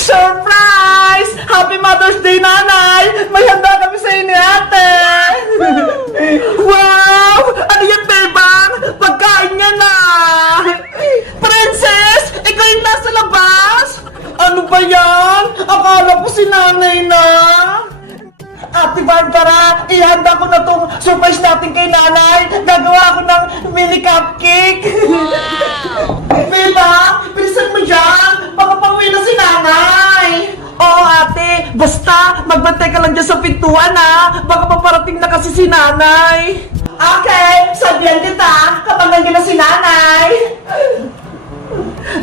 Surprise! Happy Mother's Day, Nanay! May handa kami sa inyo, ate! Wow! Ano yan, Bebang? Pagkain niya na! Princess! Ikaw yung nasa labas? Ano ba yan? Akala ko si Nanay na! Ate Barbara, ihanda ko na tong surprise natin kay Nanay. Gagawa ko ng mini cupcake. Wow! Bebang, bilisan mo dyan. Baka pauwi na si Nanay. Oo, ate. Basta, magbantay ka lang dyan sa pintuan, ha. Baka paparating na kasi si Nanay. Okay, sabihan kita kapag nandiyan na si Nanay.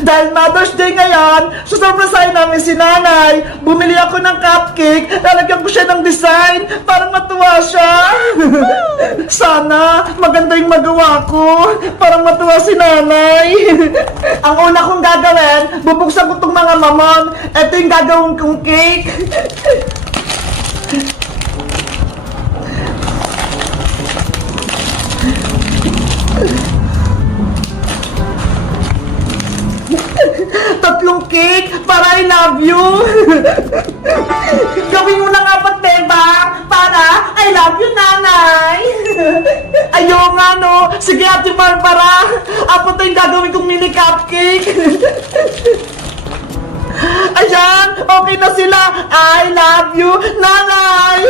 Dahil Mother's Day ngayon, susurpresahin namin si Nanay. Bumili ako ng cupcake, lalagyan ko siya ng design para matuwa siya. Sana maganda yung magawa ko para matuwa si Nanay. Ang una kong gagawin, bubuksan ko itong mga mamon. Ito yung gagawin kong cake. Tatlong cake para I love you. Gawin mo na nga ba't, Bebang? Para I love you, Nanay. Ayaw nga, no? Sige, Ate Barbara. Apo ito yung gagawin kong mini cupcake. Ayan, okay na sila. I love you, Nanay.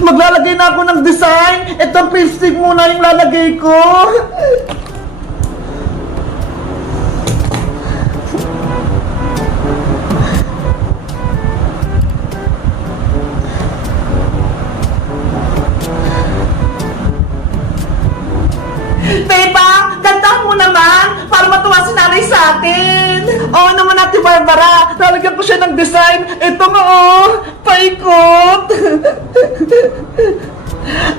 Maglalagay na ako ng design. Itong lipstick muna yung lalagay ko. Bebang, gandahan mo naman para matuwa si Nanay sa atin. Oo naman, Ate Barbara. Lalagyan ko siya ng design. Ito nga, oh, paikot.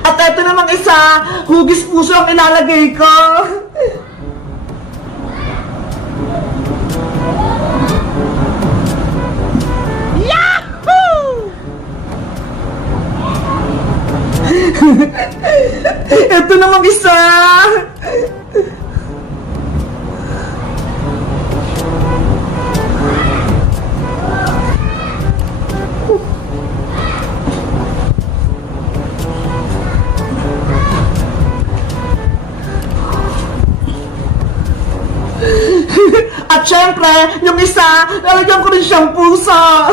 At ito namang isa, hugis puso ang ilalagay ko. Ito namang isa. At syempre, yung isa, lalagyan ko rin siyang pusa.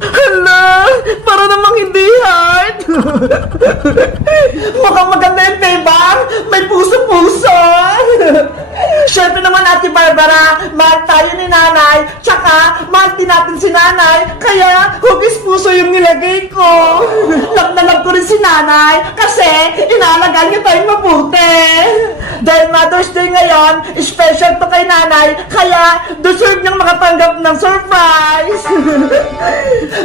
Hala! Para namang hindi heart! Mukhang maganda yung Bebang! May puso-puso! Siyempre naman, Ate Barbara, mahal tayo ni Nanay, tsaka mahal din natin si Nanay, kaya hugis puso yung nilagay ko. Love na love ko rin si Nanay, kasi inaalagaan niya tayong mabuti. Dahil Mother's Day ngayon, special to kay Nanay, kaya deserve niyang makatanggap ng surprise.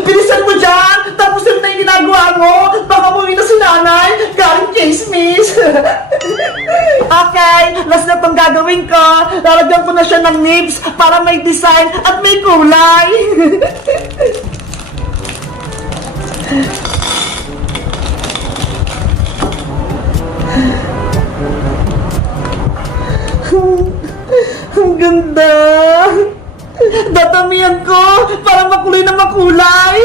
Bilisan mo dyan, tapusin na yung ginagawa mo, baka muwi na si Nanay, galing chismis. Okay, last na itong gagawin ko. Lalagyan ko na siya ng nibs para may design at may kulay. Ang ganda. Datamihan ko para makulay na makulay.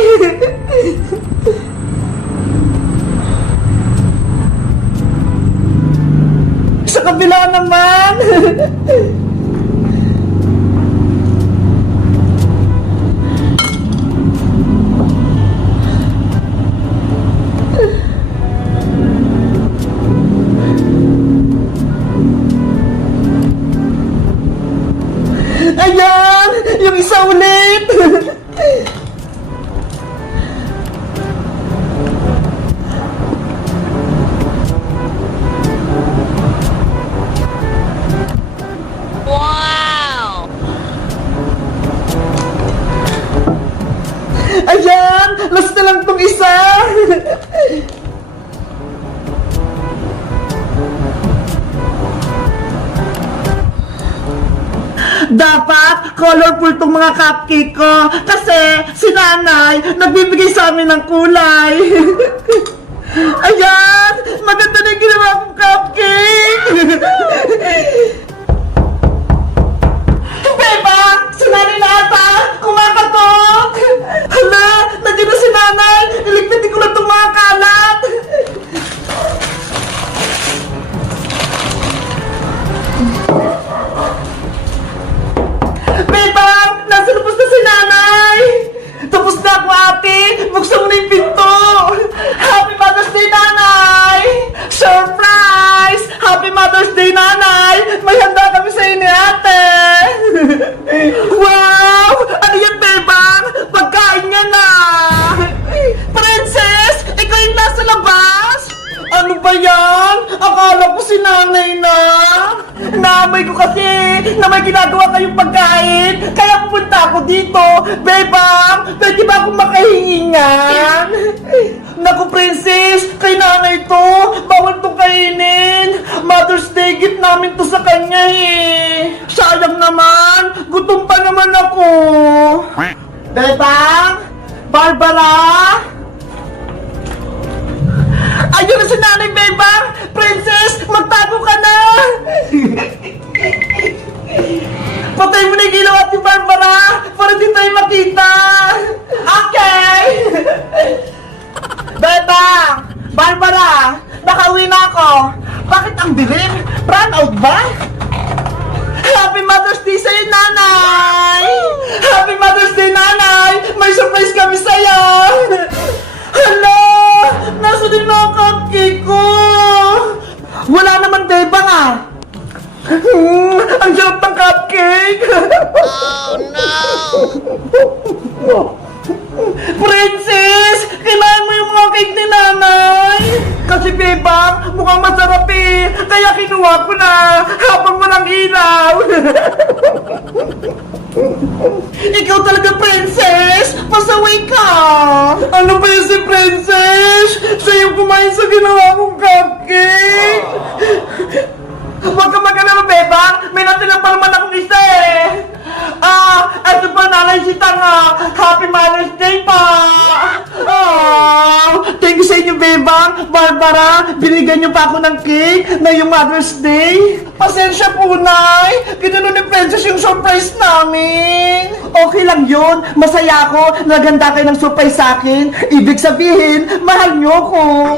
Sa kabila naman. Ayan! Yung isa ulit! Wow! Ayan! Last na lang tong isa! Dapat sarap, colorful tong mga cupcake ko. Kasi si nanay, nagbibigay sa amin ng kulay. Ayan! Maganda na yung ginawa kong cupcake! Beba! Si nanay na ata! Kumakatok! Hala! Nandiyan na si nanay! Iligpitin ko lang itong mga kalat! Bebang! Nasa lubos na si nanay! Tapos na ako, ate! Buksan mo na yung pinto! Happy Mother's Day, nanay! Surprise! Happy Mother's Day, nanay! May handa kami sa inyo, ate! Wow! Ano yan, Bebang? Pagkain niya na! Princess! Ikaw yung nasa labas? Ano ba yan? Akala ko si nanay na! Naamay ko kasi na may ginagawa kayong pagkain, kaya pupunta ako dito. Bebang, pwede ba akong makahingan? Naku, princess, kay nanay to. Bawal to kainin. Mother's Day gift namin to sa kanya eh. Sayang naman, gutom pa naman ako. Bebang? Barbara? Ayun na si nanay, Bebang! Princess, magtago ka na! Patay mo na yung ilaw at si Barbara para di tayo makita! Okay! Bebang! Barbara! Nakauwi na ako! Bakit ang dilim? Brown out ba? Happy Mother's Day sa'yo, nanay! Happy Mother's Day, nanay! May surprise kami sa'yo! Hala! Nasa din mga cupcake ko! Wala naman, Bebang ah! Ang sarap ng cupcake! Oh no! Princess! Kailangan mo yung mga cake ni nanay! Kasi Bebang, mukhang masarap eh! Kaya kinuha ko na habang walang ilaw! Ikaw talaga, Princess! Pasaway ka! Ano ba yun si Princess? Siya yung kumain sa ginawa kong cupcake! Huwag ka mag-alala, Bebang! May natilang pa naman akong isa eh! Ito pa nanay si Tanga! Happy Mother's Day pa! Thank you sa inyo, Bebang! Barbara, binigyan niyo pa ako ng cake na yung Mother's Day! Pasensya po, Nay! Ginulo ni Princess yung surprise namin! Okay lang yun! Masaya ako na naghanda kayo ng surprise sa akin! Ibig sabihin, mahal niyo ko!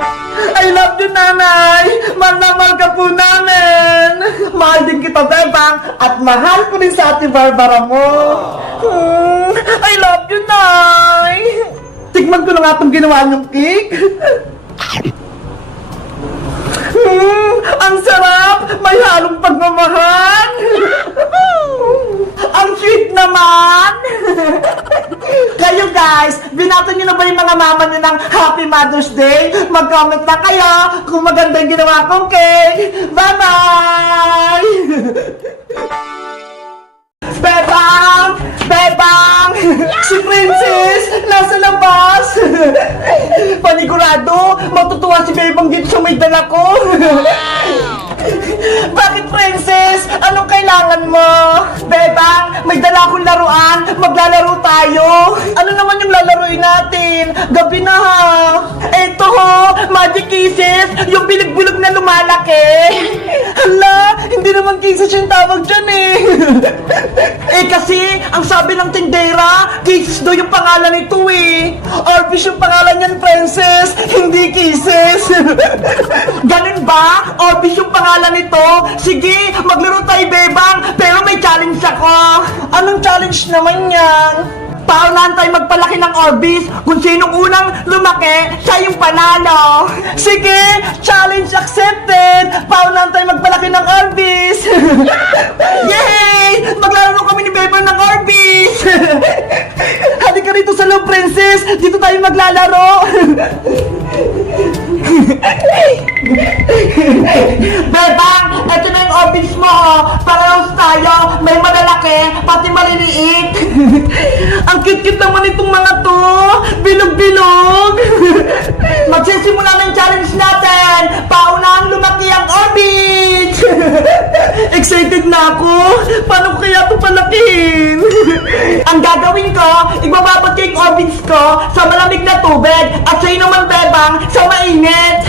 I love you, Nanay! Mahal na mahal ka po namin! Mahal din kita, Bebang! At mahal ko rin sa ate Barbara mo! I love you, Nay! Tikman ko na nga itong ginawa niyong cake! Ang sarap! May halong pagmamahal! Ang sweet naman! Kayo guys, binato niyo na ba yung mga mama niyo ng Happy Mother's Day? Mag-comment na kayo kung maganda yung ginawa kong cake! Bye-bye! Bebang! Bebang! Si Princess! Nasa labas! Panigurado! Matutuwa si Bebang dito sa may dala ko! Bakit, Princess? Anong kailangan mo? Bebang, may dala akong laruan. Maglalaro tayo. Ano naman yung lalaroin natin? Gabi na ha. Eto ho, Magic Kisses. Yung bilig-bilog na lumalaki. Hala, hindi naman kisses yung tawag dyan eh. Kasi, ang sabi ng tindera, Kisses daw yung pangalan nito eh. Orbish yung pangalan niyan, Princess. Hindi Kisses. Ganun ba? Orbish yung pangalan nito? Sige, maglaro tayo, Bebang. Pero may challenge ako. Anong challenge naman yan? Paunahan tayo magpalaki ng Orbis. Kung sinong unang lumaki, siya yung panalo. Sige, challenge accepted. Paunahan tayo magpalaki ng Orbis. Yay! Maglalaro kami ni Bebang ng Orbis. Halika rito sa loob, Princess. Dito tayo maglalaro. Bebang, eto na yung Orbis mo, oh. Parehas tayo. May malalaki, pati maliliit. Ang cute-cute naman itong mga to. Bilog-bilog. Magsisimula ng challenge natin. Paunang lumaki ang Orbis. Excited na ako! Paano ko kaya ito palakihin? Ang gagawin ko, ibababot ko yung orbits ko sa malamig na tubig at sa'yo naman, Bebang, sa mainit!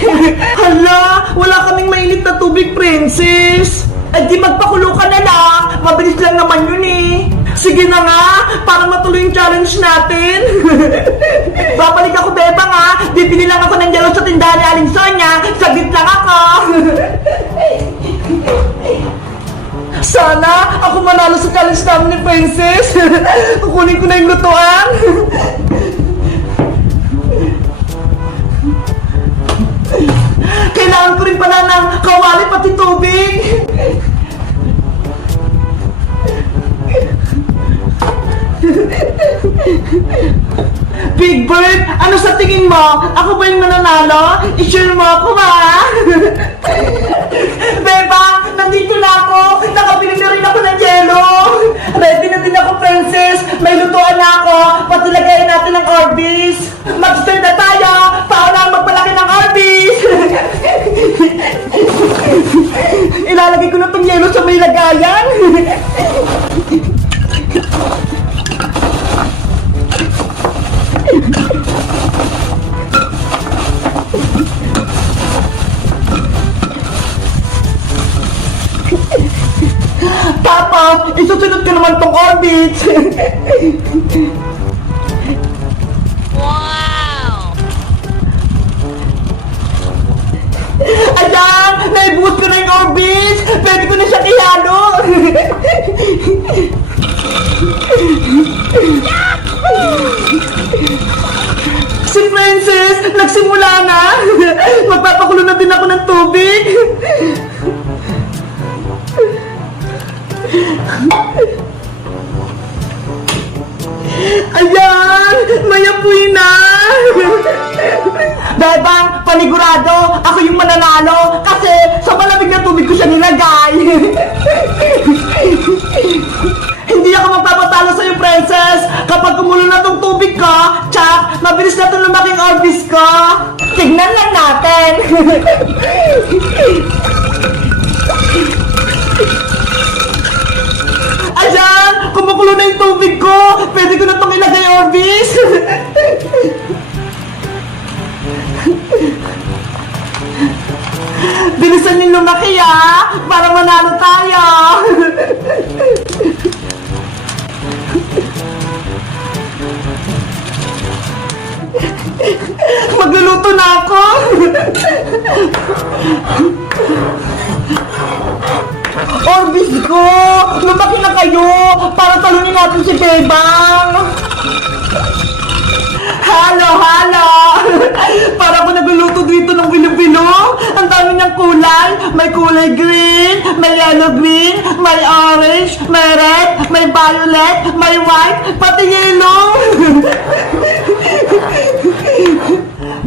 Hala, wala kaming mainit na tubig, Princess! Ay di magpakulo ka na lang! Mabilis lang naman yun eh! Sige na nga, para matuloy yung challenge natin! Babalik ako, Bebang ha! Bibili lang ako ng yellow sa tindahan ni Aling Sonia! Saglit lang ako! Sana ako manalo sa challenge namin ni Princess! Kukunin ko na yung lutuan! Kailangan ko rin pala ng kawali pati tubig! Big Bird, ano sa tingin mo? Ako ba yung mananalo? I-share mo ako ha? Bebang, nandito na ako! Nakabili na rin ako ng yelo! Ready na din ako, Princess! May lutuan na ako! Patilagayin natin ang Orbis! Mag-start na tayo! Paano ang magpalaki ng Orbis? Ilalagay ko na itong yelo sa may lagayan! Tapos, isusunod ko naman tong orbit. Wow! Ayan! Naibuhos ko na yung orbit! Pwede ko na siyang ihalo! Si Princess, nagsimula na! Magpapakulo na din ako ng tubig! Ayan! May apoy na! Bebang, panigurado, ako yung mananalo kasi sa malamig na tubig ko siya nilagay! Hindi ako magpapatalo sa'yo, Princess! Kapag kumulo na tong tubig ko, tsak, mabilis na itong lumaking orbis ko! Tignan lang natin! Ayan! Kumukulo na yung tubig ko! Pwede ko na itong ilagay orbis! Bilisan yung lumaki para manalo tayo! Magluluto na ako! Orbis ko! Lumaki na kayo! Para talunin natin si Bebang! Halo, halo! Para ako nagluluto dito ng bilo-bilo! Ang dami niyang kulay! May kulay green, may yellow green, may orange, may red, may violet, may white, pati yellow!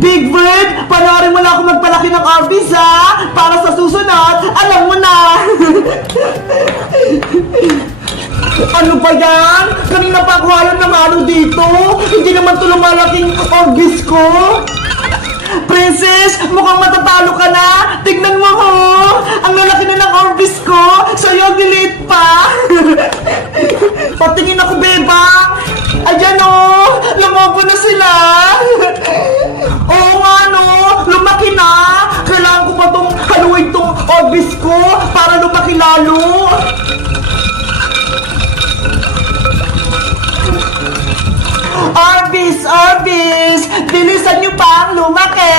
Big Bird, panoorin mo na ako magpalaki ng orbis ha! Para sa susunod, alam mo na! Ano ba yan? Kanina pa ako halang namalo dito! Hindi naman ito lumalaking orbis ko! Princess, mukhang matatalo ka na! Tignan mo ho! Ang lalaki na ng orbis ko! Sa'yo, delete pa! Patingin ako, Bebang! Ayan o! Lumobo na sila! Oo nga no! Lumaki na! Kailangan ko pa itong haluin itong orbis ko para lumaki lalo! Orbis! Orbis! Bilisan niyo pa ang lumaki!